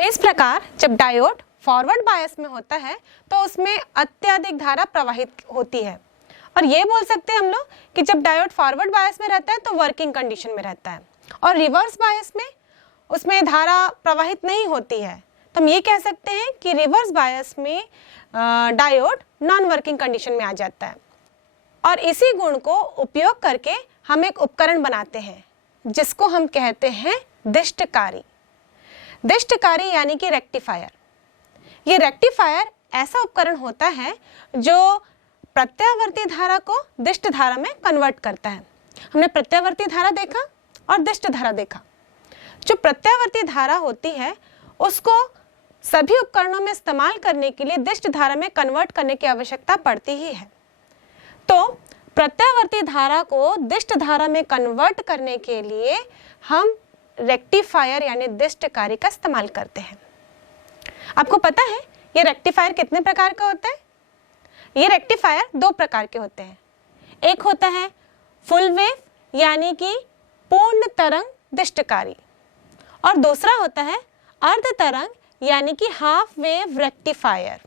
इस प्रकार जब डायोड फॉरवर्ड बायस में होता है तो उसमें अत्यधिक धारा प्रवाहित होती है, और ये बोल सकते हैं हम लोग कि जब डायोड फॉरवर्ड बायस में रहता है तो वर्किंग कंडीशन में रहता है, और रिवर्स बायस में उसमें धारा प्रवाहित नहीं होती है, तो हम ये कह सकते हैं कि रिवर्स बायस में डायोड नॉन वर्किंग कंडीशन में आ जाता है। और इसी गुण को उपयोग करके हम एक उपकरण बनाते हैं जिसको हम कहते हैं दिष्टकारी। दिष्टकारी यानी कि रेक्टिफायर। ये रेक्टिफायर ऐसा उपकरण होता है जो प्रत्यावर्ती धारा को दिष्ट धारा में कन्वर्ट करता है। हमने प्रत्यावर्ती धारा देखा और दिष्ट धारा देखा। जो प्रत्यावर्ती धारा होती है उसको सभी उपकरणों में इस्तेमाल करने के लिए दिष्ट धारा में कन्वर्ट करने की आवश्यकता पड़ती ही है। तो प्रत्यावर्ती धारा को दिष्ट धारा में कन्वर्ट करने के लिए हम रेक्टिफायर यानी दिष्टकारी का इस्तेमाल करते हैं। आपको पता है ये रेक्टिफायर कितने प्रकार का होता है? ये रेक्टिफायर दो प्रकार के होते हैं। एक होता है फुल वेव यानी कि पूर्ण तरंग दिष्टकारी, और दूसरा होता है अर्ध तरंग यानी कि हाफ वेव रेक्टिफायर।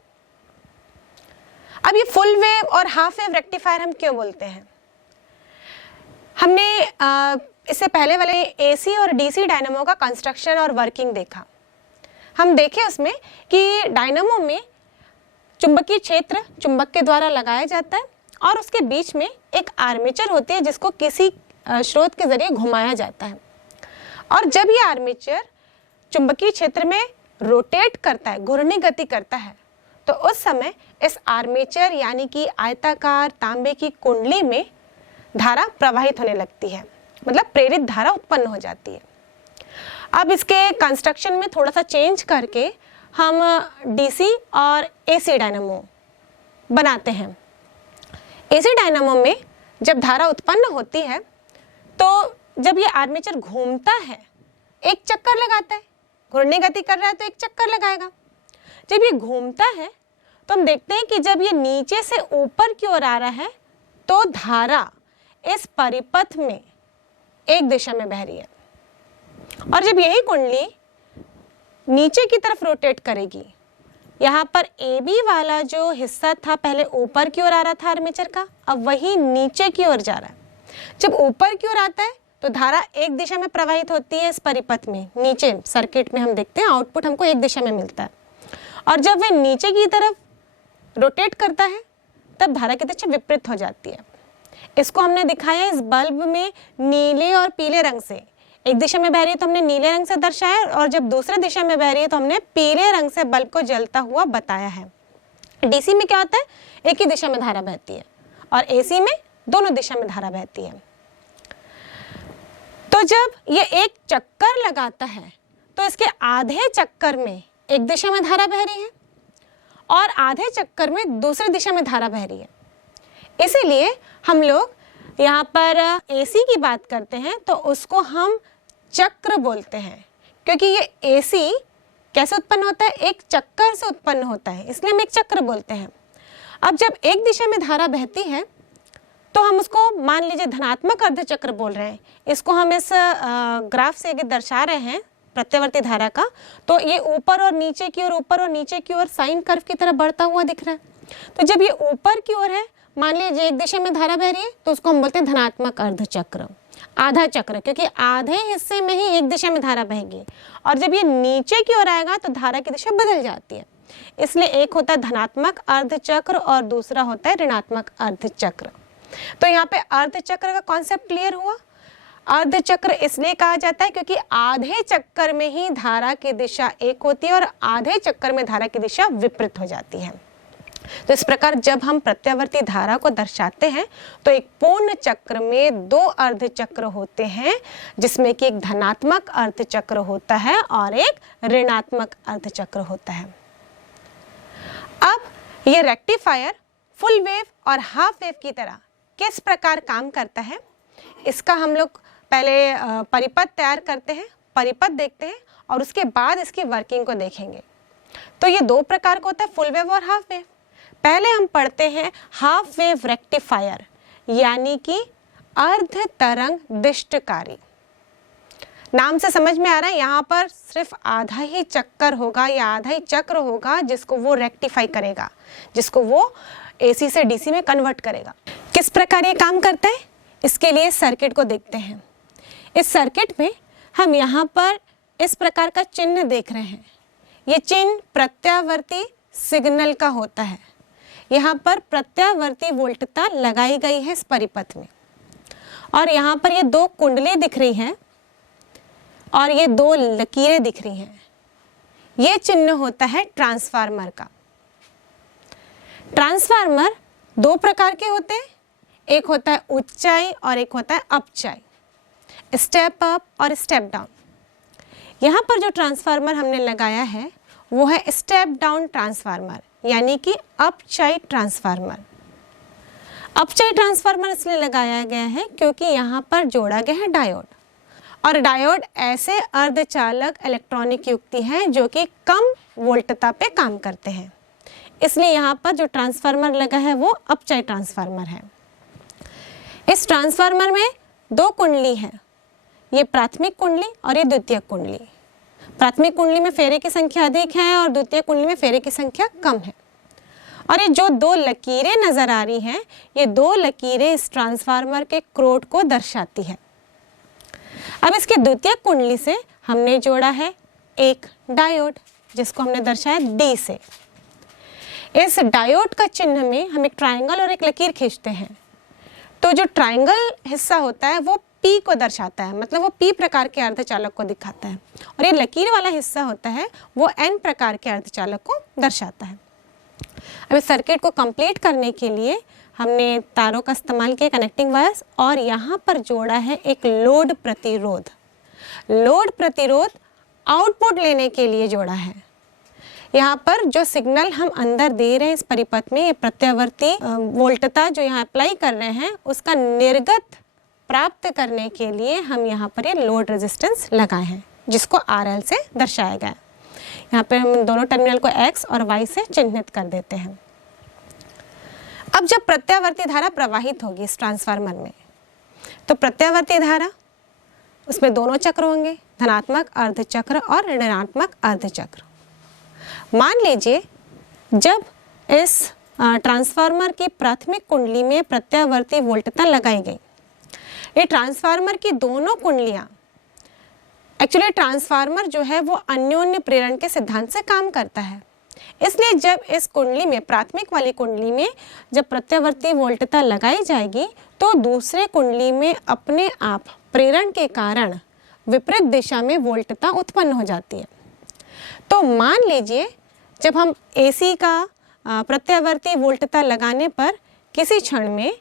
अब ये फुल वेव और हाफ वेव रेक्टिफायर हम क्यों बोलते हैं? हमने इससे पहले वाले एसी और डीसी डायनामो का कंस्ट्रक्शन और वर्किंग देखा। हम देखे उसमें कि डायनामो में चुंबकीय क्षेत्र चुंबक के द्वारा लगाया जाता है और उसके बीच में एक आर्मेचर होती है जिसको किसी स्रोत के जरिए घुमाया जाता है, और जब ये आर्मेचर चुंबकीय क्षेत्र में रोटेट करता है, घूर्णी गति करता है, तो उस समय इस आर्मेचर यानी कि आयताकार तांबे की कुंडली में धारा प्रवाहित होने लगती है, मतलब प्रेरित धारा उत्पन्न हो जाती है। अब इसके कंस्ट्रक्शन में थोड़ा सा चेंज करके हम डीसी और एसी डायनामो बनाते हैं। एसी डायनामो में जब धारा उत्पन्न होती है तो जब ये आर्मेचर घूमता है, एक चक्कर लगाता है, घूर्णी गति कर रहा है तो एक चक्कर लगाएगा। जब ये घूमता है तो हम देखते हैं कि जब ये नीचे से ऊपर की ओर आ रहा है तो धारा इस परिपथ में एक दिशा में बह रही है, और जब यही कुंडली नीचे की तरफ रोटेट करेगी, यहाँ पर ए बी वाला जो हिस्सा था पहले ऊपर की ओर आ रहा था आर्मेचर का, अब वही नीचे की ओर जा रहा है। जब ऊपर की ओर आता है तो धारा एक दिशा में प्रवाहित होती है इस परिपथ में, नीचे सर्किट में हम देखते हैं आउटपुट हमको एक दिशा में मिलता है, और जब वह नीचे की तरफ रोटेट करता है तब धारा की दिशा विपरीत हो जाती है। इसको हमने दिखाया इस बल्ब में नीले और पीले रंग से। एक दिशा में बह रही है तो हमने नीले रंग से दर्शाया, और जब दूसरे दिशा में बह रही है तो हमने पीले रंग से बल्ब को जलता हुआ बताया है। डीसी में क्या होता है, एक ही दिशा में धारा बहती है, और एसी में दोनों दिशा में धारा बहती है। तो जब ये एक चक्कर लगाता है तो इसके आधे चक्कर में एक दिशा में धारा बह रही है और आधे चक्कर में दूसरी दिशा में धारा बह रही है। इसीलिए हम लोग यहाँ पर एसी की बात करते हैं तो उसको हम चक्र बोलते हैं, क्योंकि ये एसी कैसे उत्पन्न होता है, एक चक्कर से उत्पन्न होता है, इसलिए हम एक चक्र बोलते हैं। अब जब एक दिशा में धारा बहती है तो हम उसको मान लीजिए धनात्मक अर्धचक्र बोल रहे हैं। इसको हम इस ग्राफ से अगर दर्शा रहे हैं प्रत्यावर्ती धारा का, तो ये ऊपर और नीचे की ओर, ऊपर और नीचे की ओर साइन कर्व की तरह बढ़ता हुआ दिख रहा है। तो जब ये ऊपर की ओर है, मान लीजिए एक दिशा में धारा बह रही है, तो उसको हम बोलते हैं धनात्मक अर्धचक्र, आधा चक्र, क्योंकि आधे हिस्से में ही एक दिशा में धारा बहेगी, और जब ये नीचे की ओर आएगा तो धारा की दिशा बदल जाती है। इसलिए एक होता है धनात्मक अर्धचक्र और दूसरा होता है ऋणात्मक अर्धचक्र। तो यहाँ पे अर्धचक्र का कॉन्सेप्ट क्लियर हुआ। अर्धचक्र इसलिए कहा जाता है क्योंकि आधे चक्कर में ही धारा की दिशा एक होती है और आधे चक्कर में धारा की दिशा विपरीत हो जाती है। तो इस प्रकार जब हम प्रत्यावर्ती धारा को दर्शाते हैं तो एक पूर्ण चक्र में दो अर्धचक्र होते हैं, जिसमें कि एक धनात्मक अर्धचक्र होता है और एक ऋणात्मक अर्धचक्र होता है। अब ये रेक्टिफायर फुल वेव और हाफ वेव की तरह किस प्रकार काम करता है, इसका हम लोग पहले परिपथ तैयार करते हैं, परिपथ देखते हैं और उसके बाद इसकी वर्किंग को देखेंगे। तो ये दो प्रकार का होता है, फुल वेव और हाफ वेव। पहले हम पढ़ते हैं हाफ वेव रेक्टिफायर यानी कि अर्ध तरंग दिष्टकारी। नाम से समझ में आ रहा है यहाँ पर सिर्फ आधा ही चक्कर होगा या आधा ही चक्र होगा जिसको वो रेक्टिफाई करेगा, जिसको वो AC से DC में कन्वर्ट करेगा। किस प्रकार ये काम करता है, इसके लिए सर्किट को देखते हैं। इस सर्किट में हम यहाँ पर इस प्रकार का चिन्ह देख रहे हैं। ये चिन्ह प्रत्यावर्ती सिग्नल का होता है। यहाँ पर प्रत्यावर्ती वोल्टता लगाई गई है इस परिपथ में, और यहाँ पर ये 2 कुंडली दिख रही हैं और ये 2 लकीरें दिख रही हैं। ये चिन्ह होता है ट्रांसफार्मर का। ट्रांसफार्मर 2 प्रकार के होते हैं, एक होता है ऊंचाई और एक होता है अपचाई, स्टेप अप और स्टेप डाउन। यहाँ पर जो ट्रांसफार्मर हमने लगाया है वो है स्टेप डाउन ट्रांसफार्मर, यानी कि अपचाई ट्रांसफार्मर। अपचाई ट्रांसफार्मर इसलिए लगाया गया है क्योंकि यहाँ पर जोड़ा गया है डायोड, और डायोड ऐसे अर्धचालक इलेक्ट्रॉनिक युक्ति हैं जो कि कम वोल्टता पे काम करते हैं, इसलिए यहाँ पर जो ट्रांसफार्मर लगा है वो अपचाई ट्रांसफार्मर है। इस ट्रांसफार्मर में 2 कुंडली है, ये प्राथमिक कुंडली और ये द्वितीयक कुंडली। प्राथमिक कुंडली में फेरे की संख्या अधिक है और द्वितीय कुंडली में फेरे की संख्या कम है। और ये जो 2 लकीरें नजर आ रही हैं, ये 2 लकीरें इस ट्रांसफार्मर के क्रोध को दर्शाती है। अब इसके द्वितीयक कुंडली से हमने जोड़ा है एक डायोड, जिसको हमने दर्शाया D से। इस डायोड का चिन्ह में हम एक ट्रायंगल और एक लकीर खींचते हैं, तो जो ट्रायंगल हिस्सा होता है वो P को दर्शाता है, मतलब वो P प्रकार के अर्धचालक को दिखाता है, और ये लकीर वाला हिस्सा होता है वो N प्रकार के अर्धचालक को दर्शाता है। अब इस सर्किट को कंप्लीट करने के लिए हमने तारों का इस्तेमाल किया, कनेक्टिंग वायर्स, और यहाँ पर जोड़ा है एक लोड प्रतिरोध। लोड प्रतिरोध आउटपुट लेने के लिए जोड़ा है। यहाँ पर जो सिग्नल हम अंदर दे रहे हैं इस परिपथ में, ये प्रत्यावर्ती वोल्टता जो यहाँ अप्लाई कर रहे हैं उसका निर्गत प्राप्त करने के लिए हम यहाँ पर ये लोड रेजिस्टेंस लगाए हैं, जिसको RL से दर्शाया गया है। यहाँ पर हम दोनों टर्मिनल को X और Y से चिन्हित कर देते हैं। अब जब प्रत्यावर्ती धारा प्रवाहित होगी इस ट्रांसफार्मर में, तो प्रत्यावर्ती धारा, उसमें दोनों चक्र होंगे, धनात्मक अर्धचक्र और ऋणात्मक अर्धचक्र। मान लीजिए जब इस ट्रांसफार्मर की प्राथमिक कुंडली में प्रत्यावर्ती वोल्टता लगाई गई, ये ट्रांसफार्मर की दोनों कुंडलियां, एक्चुअली ट्रांसफार्मर जो है वो अन्योन्य प्रेरण के सिद्धांत से काम करता है, इसलिए जब इस कुंडली में, प्राथमिक वाली कुंडली में जब प्रत्यावर्ती वोल्टता लगाई जाएगी तो दूसरे कुंडली में अपने आप प्रेरण के कारण विपरीत दिशा में वोल्टता उत्पन्न हो जाती है। तो मान लीजिए जब हम AC का प्रत्यावर्ती वोल्टता लगाने पर किसी क्षण में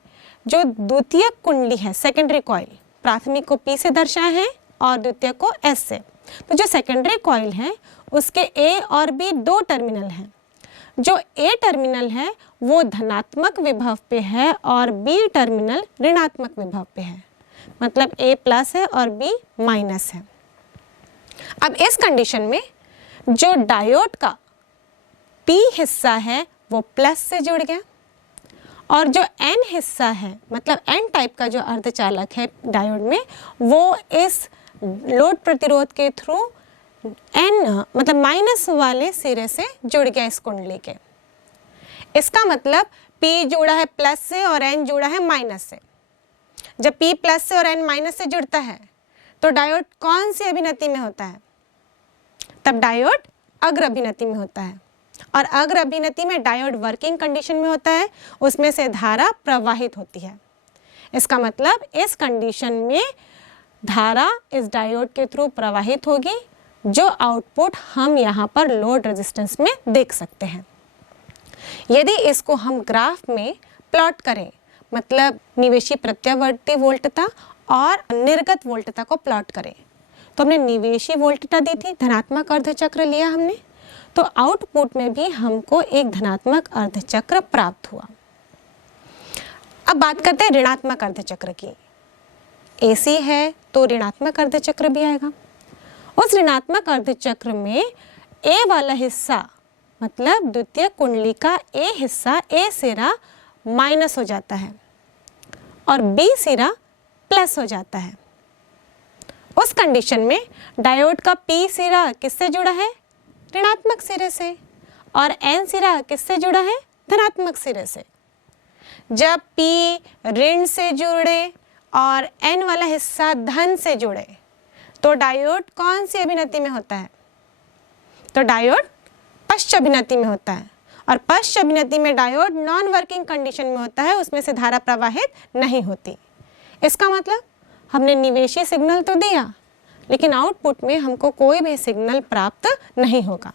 जो द्वितीयक कुंडली है, सेकेंडरी कॉइल, प्राथमिक को P से दर्शाए हैं और द्वितीयक को S से, तो जो सेकेंडरी कॉइल है उसके A और B 2 टर्मिनल हैं। जो A टर्मिनल है वो धनात्मक विभव पे है और B टर्मिनल ऋणात्मक विभव पे है, मतलब A प्लस है और B माइनस है। अब इस कंडीशन में जो डायोड का P हिस्सा है वो प्लस से जुड़ गया, और जो N हिस्सा है, मतलब N टाइप का जो अर्धचालक है डायोड में, वो इस लोड प्रतिरोध के थ्रू N मतलब माइनस वाले सिरे से जुड़ गया इस कुंडली के। इसका मतलब P जुड़ा है प्लस से और N जुड़ा है माइनस से। जब P प्लस से और N माइनस से जुड़ता है तो डायोड कौन सी अभिनति में होता है? तब डायोड अग्र अभिनति में होता है, और अग्र अभिनति में डायोड वर्किंग कंडीशन में होता है, उसमें से धारा प्रवाहित होती है। इसका मतलब इस कंडीशन में धारा इस डायोड के थ्रू प्रवाहित होगी, जो आउटपुट हम यहाँ पर लोड रेजिस्टेंस में देख सकते हैं। यदि इसको हम ग्राफ में प्लॉट करें, मतलब निवेशी प्रत्यावर्ती वोल्टता और निर्गत वोल्टता को प्लॉट करें, तो हमने निवेशी वोल्टता दी थी, धनात्मक अर्धचक्र लिया हमने, तो आउटपुट में भी हमको एक धनात्मक अर्धचक्र प्राप्त हुआ। अब बात करते हैं ऋणात्मक अर्धचक्र की। AC है तो ऋणात्मक अर्धचक्र भी आएगा। उस ऋणात्मक अर्धचक्र में A वाला हिस्सा, मतलब द्वितीय कुंडली का A हिस्सा, A सिरा माइनस हो जाता है और B सिरा प्लस हो जाता है। उस कंडीशन में डायोड का P सिरा किससे जुड़ा है? ऋणात्मक सिरे से, और N सिरा किससे जुड़ा है? धनात्मक सिरे से। जब P ऋण से जुड़े और N वाला हिस्सा धन से जुड़े तो डायोड कौन सी अभिनति में होता है? तो डायोड पश्च अभिनति में होता है, और पश्च अभिनति में डायोड नॉन वर्किंग कंडीशन में होता है, उसमें से धारा प्रवाहित नहीं होती। इसका मतलब हमने निवेशी सिग्नल तो दिया, लेकिन आउटपुट में हमको कोई भी सिग्नल प्राप्त नहीं होगा।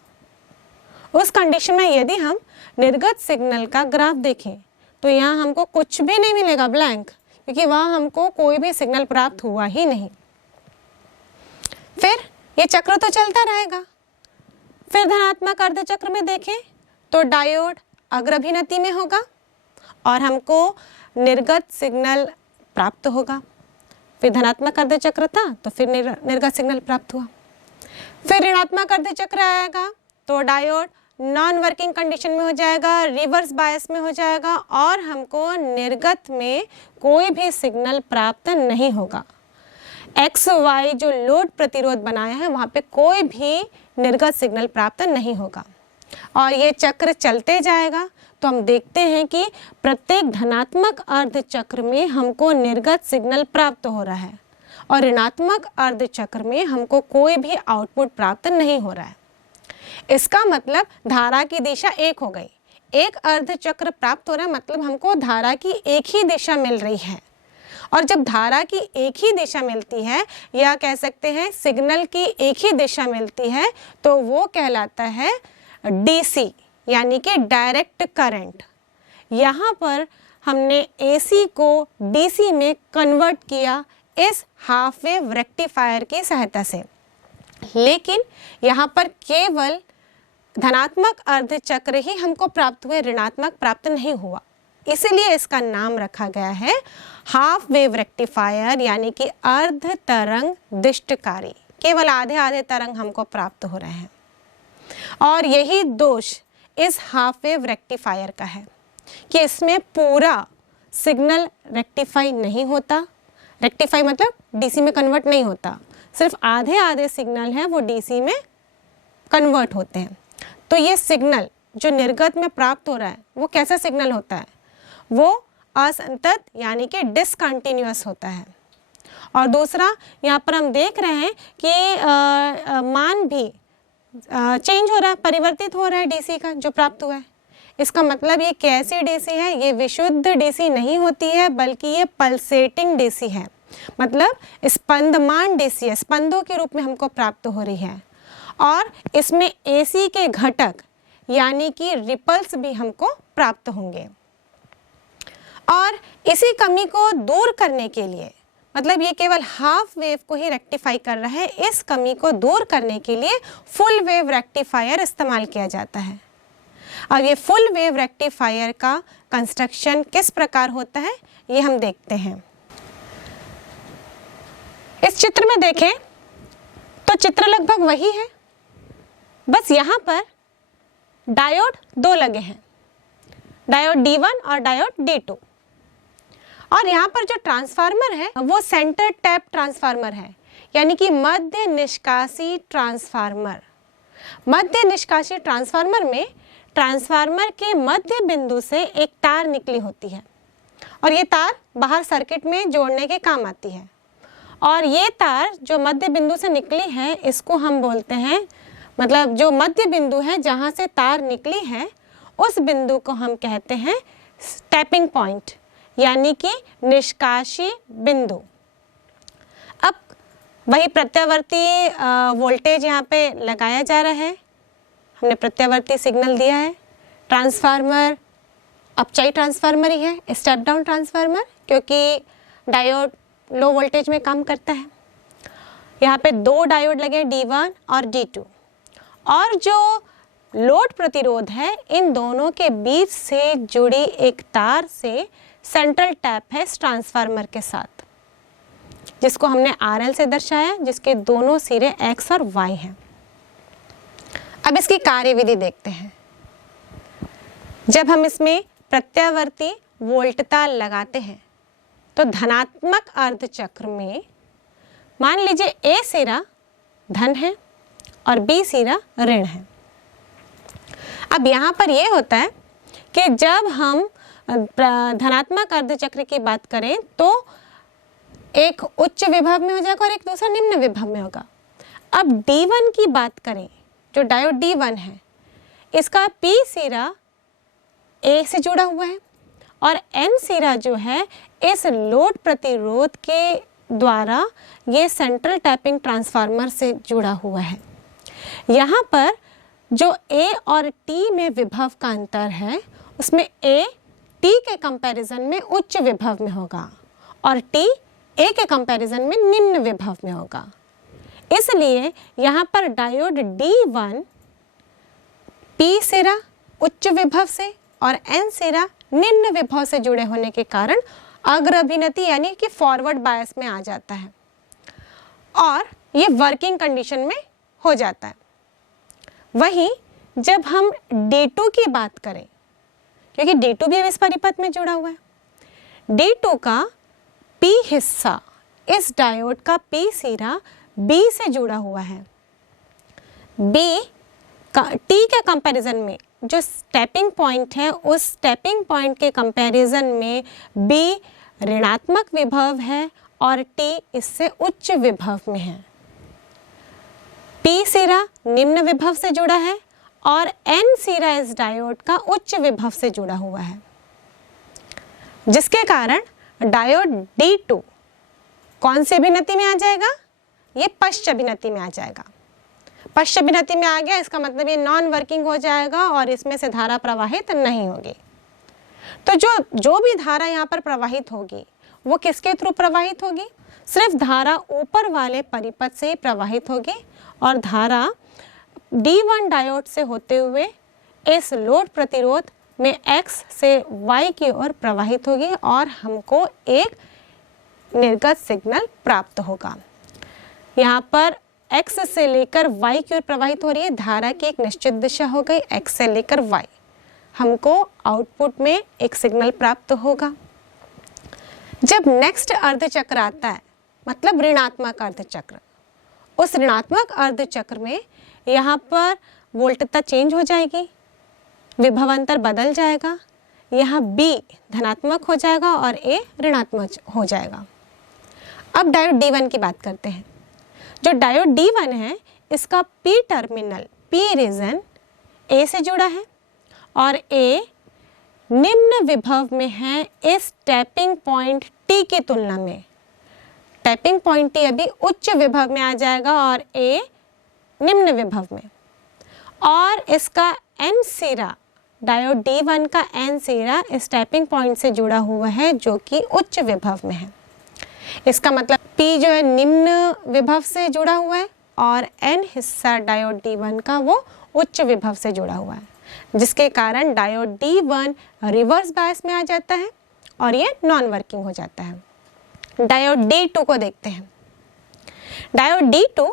उस कंडीशन में यदि हम निर्गत सिग्नल का ग्राफ देखें तो यहाँ हमको कुछ भी नहीं मिलेगा, ब्लैंक, क्योंकि वहाँ हमको कोई भी सिग्नल प्राप्त हुआ ही नहीं। फिर ये चक्र तो चलता रहेगा। फिर धनात्मक अर्धचक्र में देखें तो डायोड अग्रभिनति में होगा और हमको निर्गत सिग्नल प्राप्त होगा। फिर धनात्मक अर्धचक्र था तो फिर निर्गत सिग्नल प्राप्त हुआ। फिर ऋणात्मक अर्धचक्र आएगा तो डायोड नॉन वर्किंग कंडीशन में हो जाएगा, रिवर्स बायस में हो जाएगा, और हमको निर्गत में कोई भी सिग्नल प्राप्त नहीं होगा। XY जो लोड प्रतिरोध बनाया है वहाँ पे कोई भी निर्गत सिग्नल प्राप्त नहीं होगा। और ये चक्र चलते जाएगा तो हम देखते हैं कि प्रत्येक धनात्मक अर्धचक्र में हमको निर्गत सिग्नल प्राप्त हो रहा है और ऋणात्मक अर्धचक्र में हमको कोई भी आउटपुट प्राप्त नहीं हो रहा है। इसका मतलब धारा की दिशा एक हो गई। एक अर्धचक्र प्राप्त हो रहा है मतलब हमको धारा की एक ही दिशा मिल रही है, और जब धारा की एक ही दिशा मिलती है या कह सकते हैं सिग्नल की एक ही दिशा मिलती है तो वो कहलाता है DC यानी कि डायरेक्ट करंट। यहाँ पर हमने AC को DC में कन्वर्ट किया इस हाफ वेव रेक्टिफायर की सहायता से, लेकिन यहाँ पर केवल धनात्मक अर्धचक्र ही हमको प्राप्त हुए, ऋणात्मक प्राप्त नहीं हुआ। इसीलिए इसका नाम रखा गया है हाफ वेव रेक्टिफायर यानी कि अर्ध तरंग दिष्टकारी। केवल आधे आधे तरंग हमको प्राप्त हो रहे हैं, और यही दोष इस हाफ वेव रेक्टिफायर का है कि इसमें पूरा सिग्नल रेक्टिफाई नहीं होता। रेक्टिफाई मतलब डीसी में कन्वर्ट नहीं होता, सिर्फ आधे आधे सिग्नल हैं वो डीसी में कन्वर्ट होते हैं। तो ये सिग्नल जो निर्गत में प्राप्त हो रहा है वो कैसा सिग्नल होता है? वो असंतत यानी कि डिसकंटिन्यूअस होता है। और दूसरा यहाँ पर हम देख रहे हैं कि मान भी चेंज हो रहा है, परिवर्तित हो रहा है डीसी का जो प्राप्त हुआ है। इसका मतलब ये कैसी डीसी है? ये विशुद्ध डीसी नहीं होती है, बल्कि ये पल्सेटिंग डीसी है, मतलब स्पंदमान डीसी है, स्पंदों के रूप में हमको प्राप्त हो रही है। और इसमें एसी के घटक यानी कि रिपल्स भी हमको प्राप्त होंगे। और इसी कमी को दूर करने के लिए, मतलब ये केवल हाफ वेव को ही रेक्टिफाई कर रहा है, इस कमी को दूर करने के लिए फुल वेव रेक्टिफायर इस्तेमाल किया जाता है। अब ये फुल वेव रेक्टिफायर का कंस्ट्रक्शन किस प्रकार होता है ये हम देखते हैं। इस चित्र में देखें तो चित्र लगभग वही है, बस यहाँ पर डायोड दो लगे हैं, डायोड D1 और डायोड D2। और यहाँ पर जो ट्रांसफार्मर है वो सेंटर टैप ट्रांसफार्मर है, यानी कि मध्य निष्कासी ट्रांसफार्मर। मध्य निष्कासी ट्रांसफार्मर में ट्रांसफार्मर के मध्य बिंदु से एक तार निकली होती है, और ये तार बाहर सर्किट में जोड़ने के काम आती है। और ये तार जो मध्य बिंदु से निकली है इसको हम बोलते हैं, मतलब जो मध्य बिंदु है जहाँ से तार निकली है उस बिंदु को हम कहते हैं टैपिंग पॉइंट, यानी कि निष्कासी बिंदु। अब वही प्रत्यावर्ती वोल्टेज यहाँ पे लगाया जा रहा है, हमने प्रत्यावर्ती सिग्नल दिया है। ट्रांसफार्मर अपचाई ट्रांसफार्मर ही है, स्टेप डाउन ट्रांसफार्मर, क्योंकि डायोड लो वोल्टेज में काम करता है। यहाँ पे दो डायोड लगे D1 और D2, और जो लोड प्रतिरोध है इन दोनों के बीच से जुड़ी एक तार से सेंट्रल टैप है इस ट्रांसफार्मर के साथ, जिसको हमने RL से दर्शाया, जिसके दोनों सिरे X और Y हैं। अब इसकी कार्यविधि देखते हैं। जब हम इसमें प्रत्यावर्ती वोल्टता लगाते हैं तो धनात्मक अर्धचक्र में मान लीजिए ए सिरा धन है और बी सिरा ऋण है। अब यहाँ पर ये होता है कि जब हम धनात्मक अर्धचक्र की बात करें तो एक उच्च विभव में हो जाएगा और एक दूसरा निम्न विभव में होगा। अब D1 की बात करें, जो डायोड D1 है, इसका P सिरा A से जुड़ा हुआ है और N सिरा जो है इस लोड प्रतिरोध के द्वारा ये सेंट्रल टैपिंग ट्रांसफार्मर से जुड़ा हुआ है। यहाँ पर जो A और T में विभव का अंतर है उसमें A T के कंपैरिजन में उच्च विभव में होगा और T A के कंपैरिजन में निम्न विभव में होगा। इसलिए यहाँ पर डायोड D1 P सिरा उच्च विभव से और N सिरा निम्न विभव से जुड़े होने के कारण अग्रभिनति यानी कि फॉरवर्ड बायस में आ जाता है और ये वर्किंग कंडीशन में हो जाता है। वहीं जब हम D2 की बात करें, क्योंकि D2 भी इस परिपथ में जुड़ा हुआ है, D2 का P हिस्सा इस डायोड का P सिरा B से जुड़ा हुआ है। B का T के कंपैरिजन में जो स्टेपिंग पॉइंट है उस स्टेपिंग पॉइंट के कंपैरिजन में B ऋणात्मक विभव है और T इससे उच्च विभव में है। P सिरा निम्न विभव से जुड़ा है और N सिरा इस डायोड का उच्च विभव से जुड़ा हुआ है, जिसके कारण डायोड D2 कौन से अभिनति में आ जाएगा? ये पश्च अभिनति में आ जाएगा। पश्च अभिनति में आ गया, इसका मतलब ये नॉन वर्किंग हो जाएगा और इसमें से धारा प्रवाहित नहीं होगी। तो जो भी धारा यहाँ पर प्रवाहित होगी वो किसके थ्रू प्रवाहित होगी? सिर्फ धारा ऊपर वाले परिपथ से ही प्रवाहित होगी और धारा D1 डायोड से होते हुए इस लोड प्रतिरोध में X से Y की ओर प्रवाहित होगी और हमको एक निर्गत सिग्नल प्राप्त होगा। यहाँ पर X से लेकर Y की ओर प्रवाहित हो रही है धारा की एक निश्चित दिशा हो गई, X से लेकर Y। हमको आउटपुट में एक सिग्नल प्राप्त होगा। जब नेक्स्ट अर्धचक्र आता है, मतलब ऋणात्मक अर्धचक्र, उस ऋणात्मक अर्धचक्र में यहाँ पर वोल्टता चेंज हो जाएगी, विभवांतर बदल जाएगा, यहाँ B धनात्मक हो जाएगा और A ऋणात्मक हो जाएगा। अब डायोड D1 की बात करते हैं। जो डायोड D1 है इसका P terminal P region A से जुड़ा है और A निम्न विभव में है इस टैपिंग पॉइंट T की तुलना में। टैपिंग पॉइंट T अभी उच्च विभव में आ जाएगा और A निम्न विभव में, और इसका N सिरा, डायोड D1 का N सिरा इस टैपिंग पॉइंट से जुड़ा हुआ है जो कि उच्च विभव में है। इसका मतलब P जो है निम्न विभव से जुड़ा हुआ है और N हिस्सा डायोड D1 का वो उच्च विभव से जुड़ा हुआ है, जिसके कारण डायोड D1 रिवर्स बायस में आ जाता है और ये नॉन वर्किंग हो जाता है। डायोड D2 को देखते हैं। डायोड D2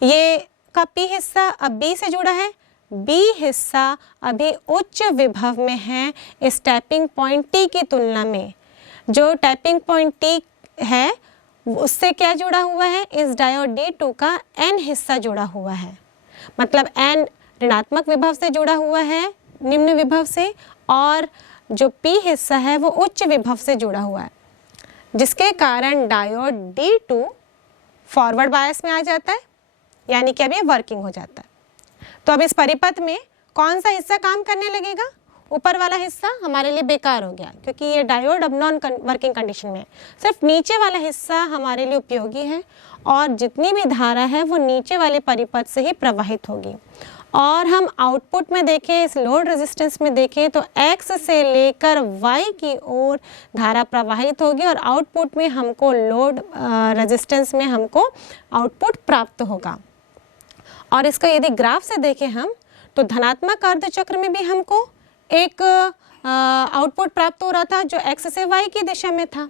ये का P हिस्सा अब B से जुड़ा है, B हिस्सा अभी उच्च विभव में है इस टैपिंग पॉइंट T की तुलना में। जो टैपिंग पॉइंट T है उससे क्या जुड़ा हुआ है? इस डायोड D2 का N हिस्सा जुड़ा हुआ है, मतलब N ऋणात्मक विभव से जुड़ा हुआ है निम्न विभव से, और जो P हिस्सा है वो उच्च विभव से जुड़ा हुआ है, जिसके कारण डायोड D2 फॉरवर्ड बायस में आ जाता है, यानी कि अब ये वर्किंग हो जाता है। तो अब इस परिपथ में कौन सा हिस्सा काम करने लगेगा? ऊपर वाला हिस्सा हमारे लिए बेकार हो गया क्योंकि ये डायोड अब नॉन वर्किंग कंडीशन में है। सिर्फ नीचे वाला हिस्सा हमारे लिए उपयोगी है और जितनी भी धारा है वो नीचे वाले परिपथ से ही प्रवाहित होगी। और हम आउटपुट में देखें, इस लोड रेजिस्टेंस में देखें तो X से लेकर Y की ओर धारा प्रवाहित होगी और आउटपुट में हमको लोड रेजिस्टेंस में हमको आउटपुट प्राप्त होगा। और इसका यदि ग्राफ से देखें हम तो धनात्मक अर्धचक्र में भी हमको एक आउटपुट प्राप्त हो रहा था जो X से Y की दिशा में था।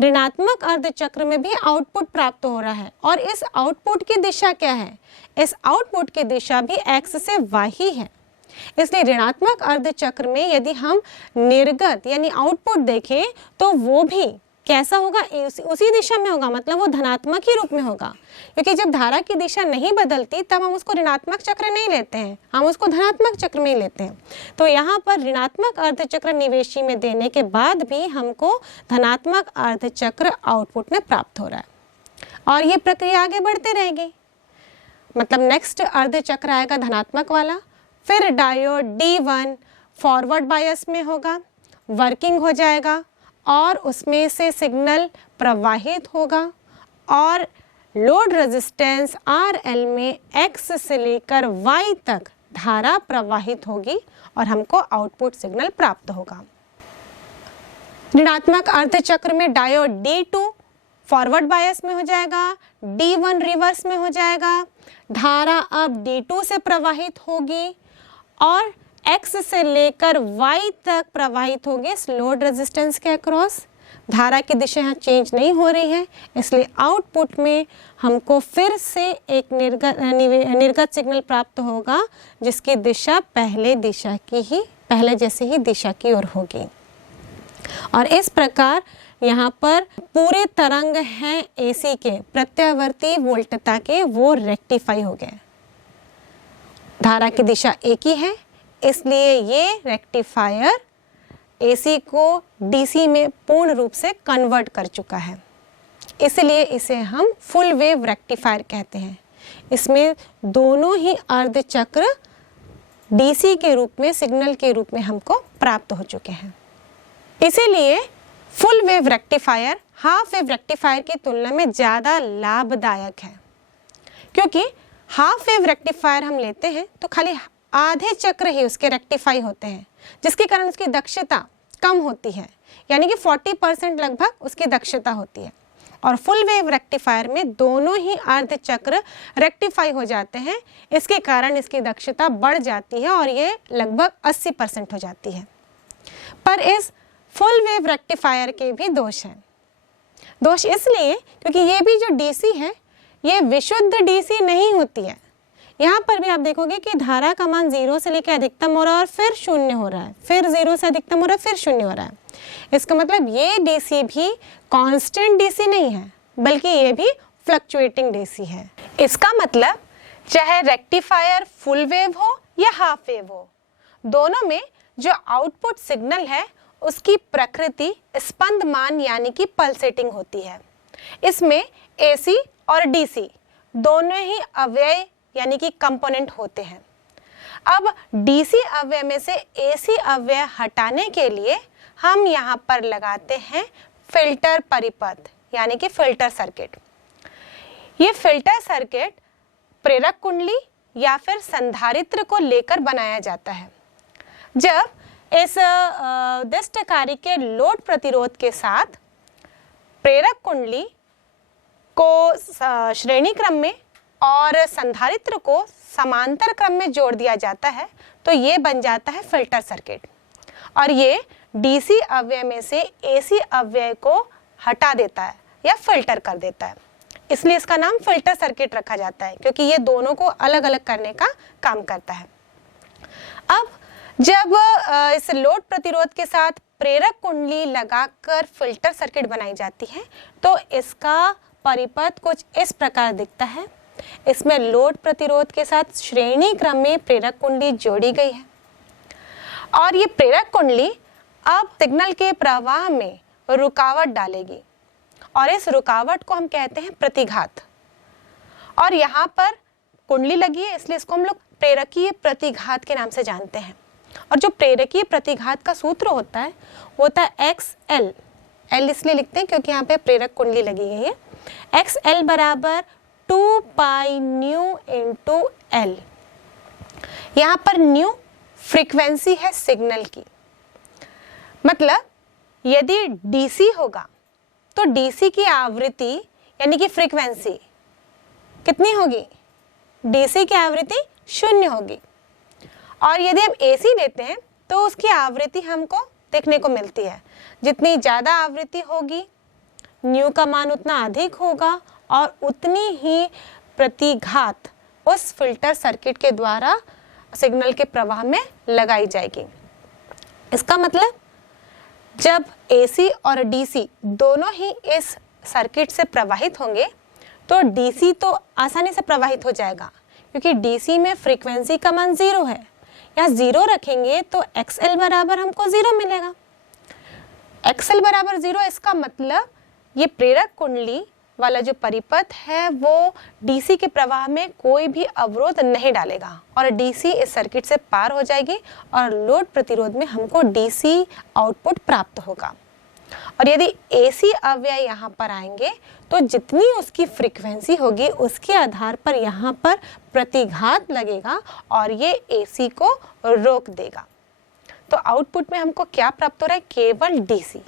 ऋणात्मक अर्धचक्र में भी आउटपुट प्राप्त हो रहा है और इस आउटपुट की दिशा क्या है? इस आउटपुट की दिशा भी X से Y ही है। इसलिए ऋणात्मक अर्धचक्र में यदि हम निर्गत यानी आउटपुट देखें तो वो भी कैसा होगा, उसी दिशा में होगा, मतलब वो धनात्मक ही रूप में होगा, क्योंकि जब धारा की दिशा नहीं बदलती तब हम उसको ऋणात्मक चक्र नहीं लेते हैं, हम उसको धनात्मक चक्र में ही लेते हैं। तो यहाँ पर ऋणात्मक अर्धचक्र निवेशी में देने के बाद भी हमको धनात्मक अर्धचक्र आउटपुट में प्राप्त हो रहा है और ये प्रक्रिया आगे बढ़ते रहेगी। मतलब नेक्स्ट अर्धचक्र आएगा धनात्मक वाला, फिर डायोड D1 फॉरवर्ड बायस में होगा, वर्किंग हो जाएगा और उसमें से सिग्नल प्रवाहित होगा और लोड रेजिस्टेंस RL में X से लेकर Y तक धारा प्रवाहित होगी और हमको आउटपुट सिग्नल प्राप्त होगा। ऋणात्मक अर्धचक्र में डायोड D2 फॉरवर्ड बायस में हो जाएगा, D1 रिवर्स में हो जाएगा, धारा अब D2 से प्रवाहित होगी और X से लेकर Y तक प्रवाहित होगी इस लोड रेजिस्टेंस के अक्रॉस। धारा की दिशा यहाँ चेंज नहीं हो रही है, इसलिए आउटपुट में हमको फिर से एक निर्गत सिग्नल प्राप्त होगा जिसकी दिशा पहले जैसी ही दिशा की ओर होगी। और इस प्रकार यहाँ पर पूरे तरंग हैं AC के प्रत्यावर्ती वोल्टता के, वो रेक्टिफाई हो गए। धारा की दिशा एक ही है, इसलिए ये रेक्टिफायर AC को DC में पूर्ण रूप से कन्वर्ट कर चुका है, इसलिए इसे हम फुल वेव रेक्टिफायर कहते हैं। इसमें दोनों ही अर्धचक्र DC के रूप में, सिग्नल के रूप में हमको प्राप्त हो चुके हैं। इसीलिए full wave rectifier half wave rectifier की तुलना में ज़्यादा लाभदायक है, क्योंकि हाफ वेव रेक्टिफायर हम लेते हैं तो खाली आधे चक्र ही उसके रेक्टिफाई होते हैं, जिसके कारण उसकी दक्षता कम होती है, यानी कि 40% लगभग उसकी दक्षता होती है। और फुल वेव रेक्टिफायर में दोनों ही अर्धचक्र रेक्टिफाई हो जाते हैं, इसके कारण इसकी दक्षता बढ़ जाती है और ये लगभग 80% हो जाती है। पर इस फुल वेव रेक्टिफायर के भी दोष हैं। दोष इसलिए क्योंकि ये भी जो DC है ये विशुद्ध DC नहीं होती है। यहाँ पर भी आप देखोगे कि धारा का मान 0 से लेकर अधिकतम हो रहा है और फिर 0 हो रहा है, फिर 0 से अधिकतम हो रहा है, फिर 0 हो रहा है। इसका मतलब ये DC भी कांस्टेंट DC नहीं है, बल्कि ये भी फ्लक्चुएटिंग DC है। इसका मतलब चाहे रेक्टिफायर फुल वेव हो या हाफ वेव हो, दोनों में जो आउटपुट सिग्नल है उसकी प्रकृति स्पंदमान यानी कि पल्सेटिंग होती है। इसमें AC और DC दोनों ही अवयव यानी कि कंपोनेंट होते हैं। अब DC अवयव में से AC अवयव हटाने के लिए हम यहाँ पर लगाते हैं फिल्टर परिपथ यानी कि फिल्टर सर्किट। ये फिल्टर सर्किट प्रेरक कुंडली या फिर संधारित्र को लेकर बनाया जाता है। जब इस दिष्टकारी के लोड प्रतिरोध के साथ प्रेरक कुंडली को श्रेणी क्रम में और संधारित्र को समांतर क्रम में जोड़ दिया जाता है तो ये बन जाता है फिल्टर सर्किट, और ये DC अवयव में से AC अवयव को हटा देता है या फिल्टर कर देता है, इसलिए इसका नाम फिल्टर सर्किट रखा जाता है, क्योंकि ये दोनों को अलग अलग करने का काम करता है। अब जब इस लोड प्रतिरोध के साथ प्रेरक कुंडली लगाकर फिल्टर सर्किट बनाई जाती है तो इसका परिपथ कुछ इस प्रकार दिखता है। इसमें लोड प्रतिरोध के साथ श्रेणी क्रम में प्रेरक कुंडली जोड़ी गई है और ये प्रेरक कुंडली अब सिग्नल के प्रवाह में रुकावट डालेगी और इस रुकावट को हम कहते हैं प्रतिघात। और यहाँ पर कुंडली लगी है इसलिए इसको हम लोग प्रेरकीय प्रतिघात के नाम से जानते हैं। और जो प्रेरकीय प्रतिघात का सूत्र होता है वो होता है XL। L इसलिए लिखते हैं क्योंकि यहाँ पे प्रेरक कुंडली लगी गई है। XL बराबर 2 पाई न्यू इंटू L। यहाँ पर न्यू फ्रीक्वेंसी है सिग्नल की, मतलब यदि DC होगा तो DC की आवृत्ति यानी कि फ्रीक्वेंसी कितनी होगी? DC की आवृत्ति 0 होगी। और यदि हम AC लेते हैं तो उसकी आवृत्ति हमको देखने को मिलती है। जितनी ज़्यादा आवृत्ति होगी न्यू का मान उतना अधिक होगा और उतनी ही प्रतिघात उस फिल्टर सर्किट के द्वारा सिग्नल के प्रवाह में लगाई जाएगी। इसका मतलब जब AC और DC दोनों ही इस सर्किट से प्रवाहित होंगे तो DC तो आसानी से प्रवाहित हो जाएगा, क्योंकि DC में फ्रीक्वेंसी का मान 0 है। यहाँ 0 रखेंगे तो XL बराबर हमको 0 मिलेगा। XL बराबर 0, इसका मतलब ये प्रेरक कुंडली वाला जो परिपथ है वो DC के प्रवाह में कोई भी अवरोध नहीं डालेगा और DC इस सर्किट से पार हो जाएगी और लोड प्रतिरोध में हमको DC आउटपुट प्राप्त होगा। और यदि AC अवयव यहाँ पर आएंगे तो जितनी उसकी फ्रीक्वेंसी होगी उसके आधार पर यहाँ पर प्रतिघात लगेगा और ये AC को रोक देगा। तो आउटपुट में हमको क्या प्राप्त हो रहा है? केवल DC।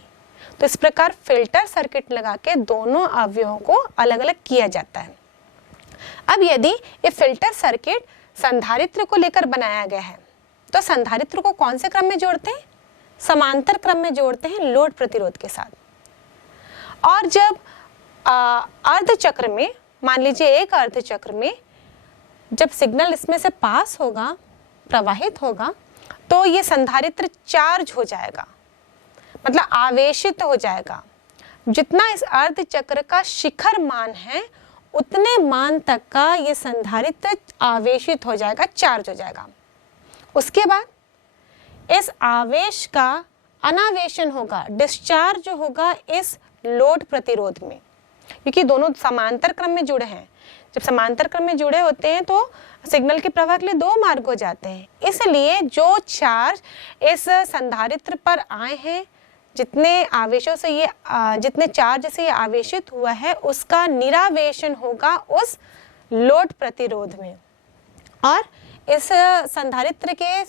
तो इस प्रकार फिल्टर सर्किट लगा के दोनों अवयवों को अलग अलग किया जाता है। अब यदि ये फिल्टर सर्किट संधारित्र को लेकर बनाया गया है तो संधारित्र को कौन से क्रम में जोड़ते हैं? समांतर क्रम में जोड़ते हैं लोड प्रतिरोध के साथ। और जब अर्धचक्र में, मान लीजिए एक अर्धचक्र में जब सिग्नल इसमें से पास होगा, प्रवाहित होगा, तो ये संधारित्र चार्ज हो जाएगा, मतलब आवेशित हो जाएगा। जितना इस अर्धचक्र का शिखर मान है उतने मान तक का ये संधारित्र आवेशित हो जाएगा, चार्ज हो जाएगा। उसके बाद इस आवेश का अनावेशन होगा, डिस्चार्ज होगा इस लोड प्रतिरोध में, क्योंकि दोनों समांतर क्रम में जुड़े हैं। जब समांतर क्रम में जुड़े होते हैं तो सिग्नल के प्रवाह के लिए दो मार्ग हो जाते हैं। इसलिए जो चार्ज इस संधारित्र पर आए हैं, जितने आवेशों से ये जितने चार्ज से ये आवेशित हुआ है उसका निरावेशन होगा उस लोड प्रतिरोध में और इस संधारित्र के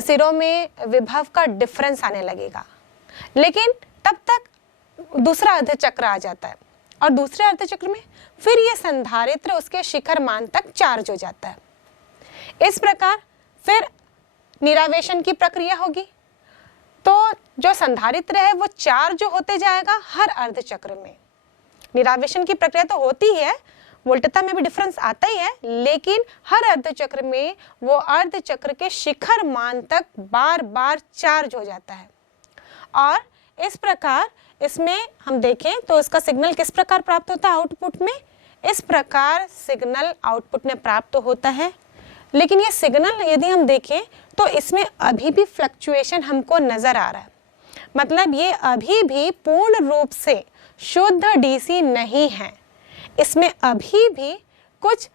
सिरों में विभव का डिफरेंस आने लगेगा। लेकिन तब तक दूसरा अर्धचक्र आ जाता है और दूसरे अर्धचक्र में फिर ये संधारित्र उसके शिखर मान तक चार्ज हो जाता है। इस प्रकार फिर निरावेशन की प्रक्रिया होगी, तो जो संधारित्र है वो चार्ज होते जाएगा हर अर्धचक्र में। निरावेशन की प्रक्रिया तो होती है, वोल्टता में भी डिफरेंस आता ही है, लेकिन हर अर्धचक्र में वो अर्धचक्र के शिखर मान तक बार बार चार्ज हो जाता है। और इस प्रकार इसमें हम देखें तो इसका सिग्नल किस प्रकार प्राप्त होता है आउटपुट में? इस प्रकार सिग्नल आउटपुट में प्राप्त होता है। लेकिन ये सिग्नल यदि हम देखें तो इसमें अभी भी फ्लक्चुएशन हमको नजर आ रहा है, मतलब ये अभी भी पूर्ण रूप से शुद्ध DC नहीं है। इसमें अभी भी कुछ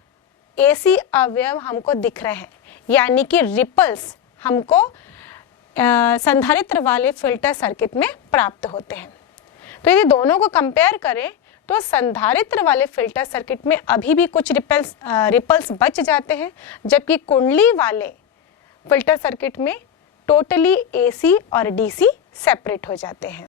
AC अवयव हमको दिख रहे हैं, यानी कि रिपल्स हमको संधारित्र वाले फिल्टर सर्किट में प्राप्त होते हैं। तो यदि दोनों को कंपेयर करें तो संधारित्र वाले फिल्टर सर्किट में अभी भी कुछ रिपल्स बच जाते हैं, जबकि कुंडली वाले फिल्टर सर्किट में टोटली AC और DC सेपरेट हो जाते हैं।